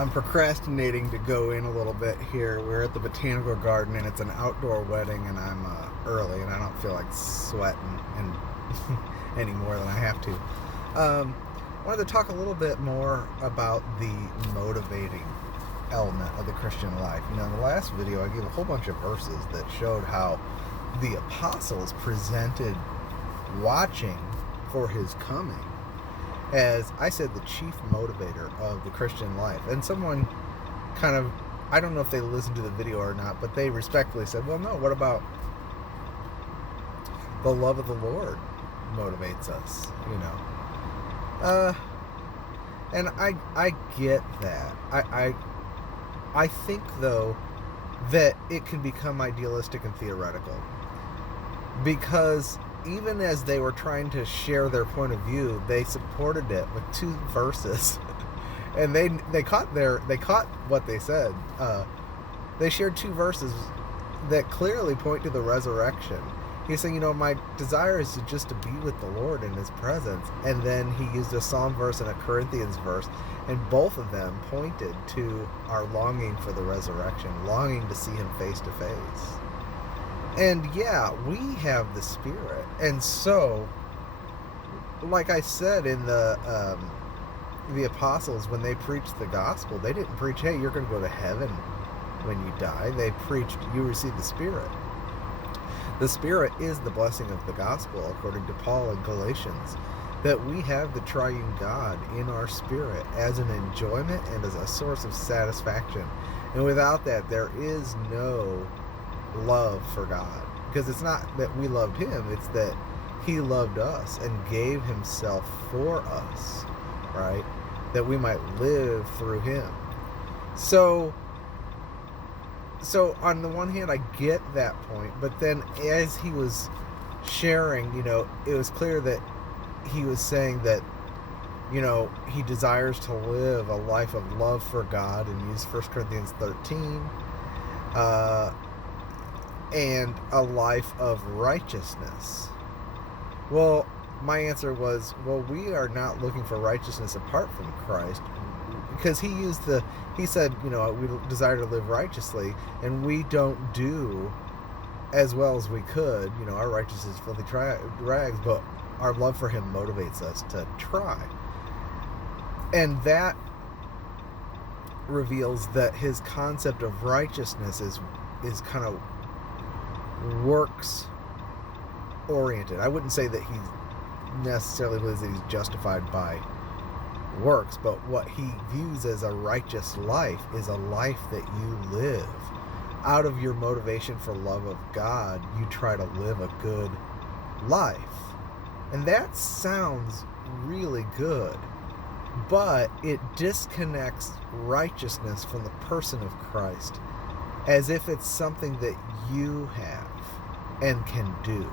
I'm procrastinating to go in a little bit here. We're at the botanical garden and it's an outdoor wedding, and I'm early and I don't feel like sweating and any more than I have to. Wanted to talk a little bit more about the motivating element of the Christian life. In the last video I gave a whole bunch of verses that showed how the apostles presented watching for his coming as, I said, the chief motivator of the Christian life. And someone kind of, I don't know if they listened to the video or not, but they respectfully said, well, no, what about the love of the Lord motivates us, and I get that. I think, though, that it can become idealistic and theoretical, because even as they were trying to share their point of view, they supported it with two verses, and they caught what they said. They shared two verses that clearly point to the resurrection. He's saying, my desire is just to be with the Lord in His presence, and then he used a Psalm verse and a Corinthians verse, and both of them pointed to our longing for the resurrection, longing to see Him face to face. And yeah, we have the Spirit. And so, like I said, in the apostles, when they preached the gospel, they didn't preach, hey, you're going to go to heaven when you die. They preached, you receive the Spirit. The Spirit is the blessing of the gospel, according to Paul in Galatians, that we have the triune God in our spirit as an enjoyment and as a source of satisfaction. And without that, there is no love for God, because it's not that we loved Him, it's that He loved us and gave Himself for us, right, that we might live through Him. So on the one hand, I get that point, but then as he was sharing, it was clear that he was saying that he desires to live a life of love for God, and use 1 Corinthians 13, and a life of righteousness. Well, my answer was, well, we are not looking for righteousness apart from Christ, because he said, we desire to live righteously, and we don't do as well as we could. Our righteousness is filthy rags, but our love for Him motivates us to try. And that reveals that his concept of righteousness is kind of works oriented. I wouldn't say that he necessarily believes that he's justified by works, but what he views as a righteous life is a life that you live out of your motivation for love of God. You try to live a good life, and that sounds really good, but it disconnects righteousness from the person of Christ, as if it's something that you have and can do.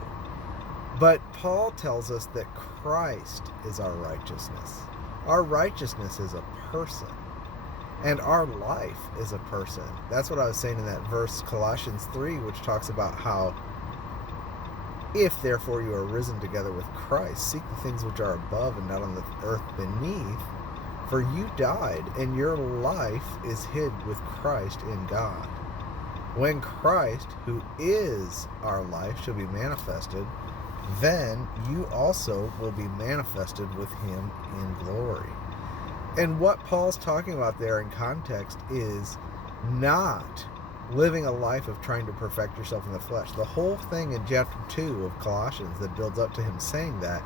But Paul tells us that Christ is our righteousness. Our righteousness is a person, and our life is a person. That's what I was saying in that verse, Colossians 3, which talks about how, if therefore you are risen together with Christ, seek the things which are above and not on the earth beneath, for you died, and your life is hid with Christ in God. When Christ, who is our life, shall be manifested, then you also will be manifested with Him in glory. And what Paul's talking about there in context is not living a life of trying to perfect yourself in the flesh. The whole thing in chapter 2 of Colossians that builds up to him saying that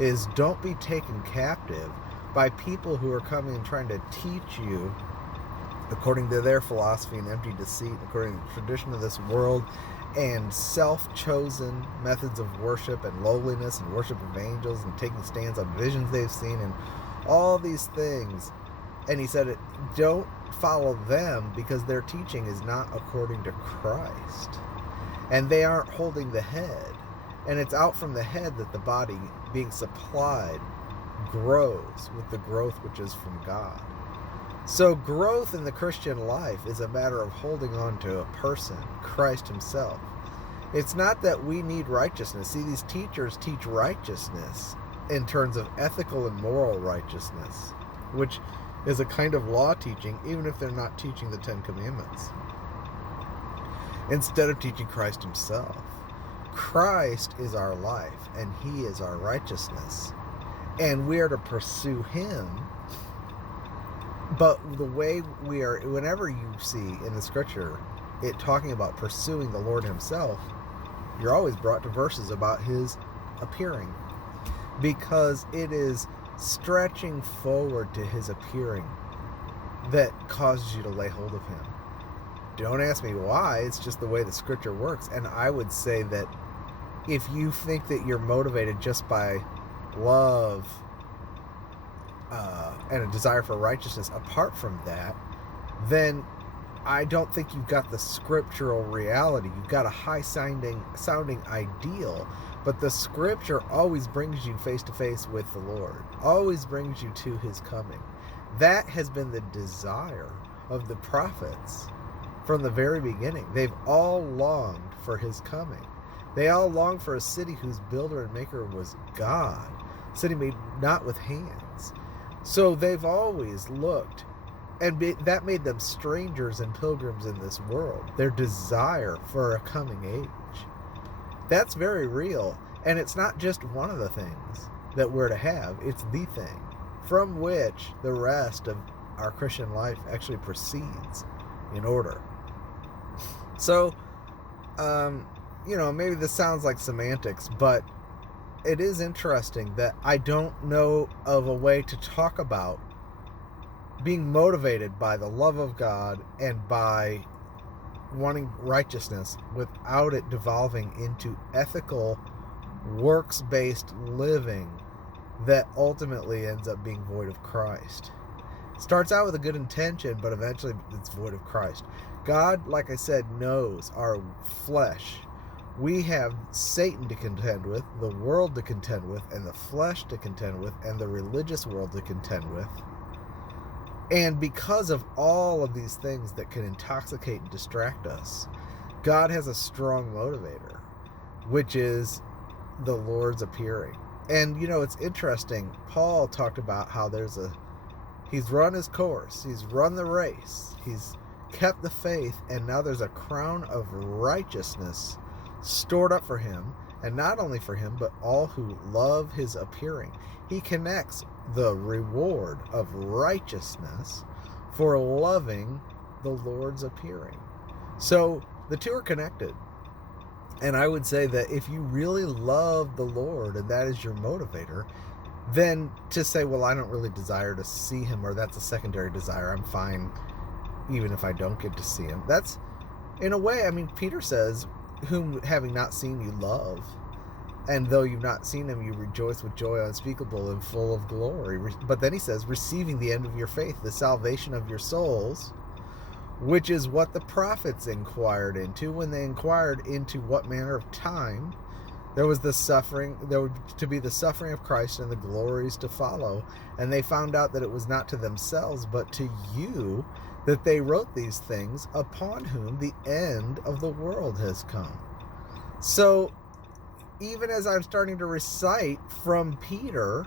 is, don't be taken captive by people who are coming and trying to teach you according to their philosophy and empty deceit, according to the tradition of this world, and self-chosen methods of worship and lowliness and worship of angels and taking stands on visions they've seen and all these things. And he said, don't follow them, because their teaching is not according to Christ, and they aren't holding the head, and it's out from the head that the body being supplied grows with the growth which is from God. So growth in the Christian life is a matter of holding on to a person, Christ Himself. It's not that we need righteousness. See, these teachers teach righteousness in terms of ethical and moral righteousness, which is a kind of law teaching, even if they're not teaching the Ten Commandments, instead of teaching Christ himself. Christ is our life, and he is our righteousness, and we are to pursue him. But the way we are, whenever you see in the scripture it talking about pursuing the Lord himself, you're always brought to verses about his appearing, because it is stretching forward to his appearing that causes you to lay hold of him. Don't ask me why, it's just the way the scripture works. And I would say that if you think that you're motivated just by love and a desire for righteousness apart from that, then I don't think you've got the scriptural reality. You've got a high-sounding ideal, but the scripture always brings you face to face with the Lord, always brings you to his coming. That has been the desire of the prophets from the very beginning. They've all longed for his coming. They all longed for a city whose builder and maker was God, a city made not with hands. So they've always looked, and that made them strangers and pilgrims in this world. Their desire for a coming age. That's very real. And it's not just one of the things that we're to have. It's the thing from which the rest of our Christian life actually proceeds in order. So, maybe this sounds like semantics, but it is interesting that I don't know of a way to talk about being motivated by the love of God and by wanting righteousness without it devolving into ethical, works-based living that ultimately ends up being void of Christ. Starts out with a good intention, but eventually it's void of Christ. God, like I said, knows our flesh. We have Satan to contend with, the world to contend with, and the flesh to contend with, and the religious world to contend with. And because of all of these things that can intoxicate and distract us, God has a strong motivator, which is the Lord's appearing. And, it's interesting. Paul talked about how he's run his course, he's run the race, he's kept the faith, and now there's a crown of righteousness stored up for him, and not only for him, but all who love his appearing. He connects the reward of righteousness for loving the Lord's appearing. So the two are connected. And I would say that if you really love the Lord and that is your motivator, then to say, well, I don't really desire to see him, or that's a secondary desire, I'm fine even if I don't get to see him. That's, in a way, Peter says, whom having not seen you love, and though you've not seen him, you rejoice with joy unspeakable and full of glory. But then he says, receiving the end of your faith, the salvation of your souls, which is what the prophets inquired into when they inquired into what manner of time there was to be the suffering of Christ and the glories to follow. And they found out that it was not to themselves, but to you that they wrote these things, upon whom the end of the world has come. So even as I'm starting to recite from Peter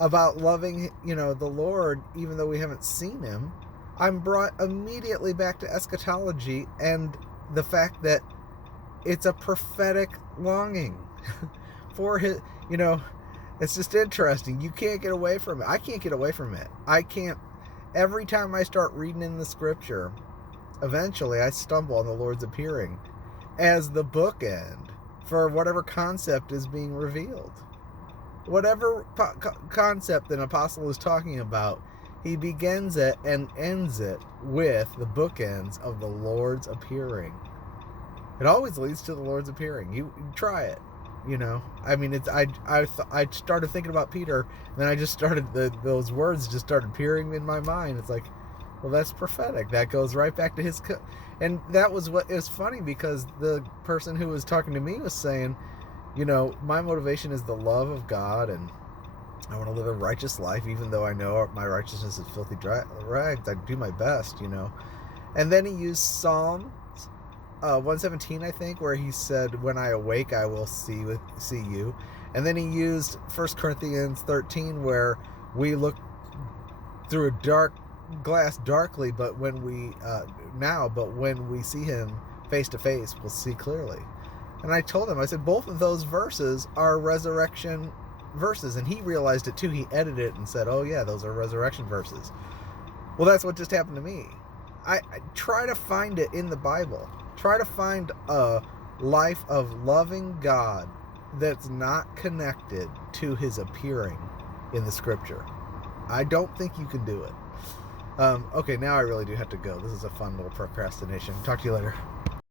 about loving, the Lord, even though we haven't seen him, I'm brought immediately back to eschatology and the fact that it's a prophetic longing for his, it's just interesting. You can't get away from it. I can't get away from it. I can't. Every time I start reading in the scripture, eventually I stumble on the Lord's appearing as the bookend for whatever concept is being revealed. Whatever concept an apostle is talking about, he begins it and ends it with the bookends of the Lord's appearing. It always leads to the Lord's appearing. You try it, I started thinking about Peter, and then I just started, those words just started appearing in my mind. It's like, well, that's prophetic. That goes right back to his, and that was what is funny, because the person who was talking to me was saying, my motivation is the love of God, and I want to live a righteous life, even though I know my righteousness is filthy rags. I do my best, And then he used Psalm 117, I think, where he said, when I awake, I will see you. And then he used 1 Corinthians 13, where we look through a dark glass darkly, but when we when we see him face to face, we'll see clearly. And I told him, I said, both of those verses are resurrection verses, and he realized it too. He edited it and said, oh yeah, those are resurrection verses. Well, that's what just happened to me. I try to find it in the Bible. Try to find a life of loving God that's not connected to his appearing in the scripture. I don't think you can do it. Okay, now I really do have to go. This is a fun little procrastination. Talk to you later.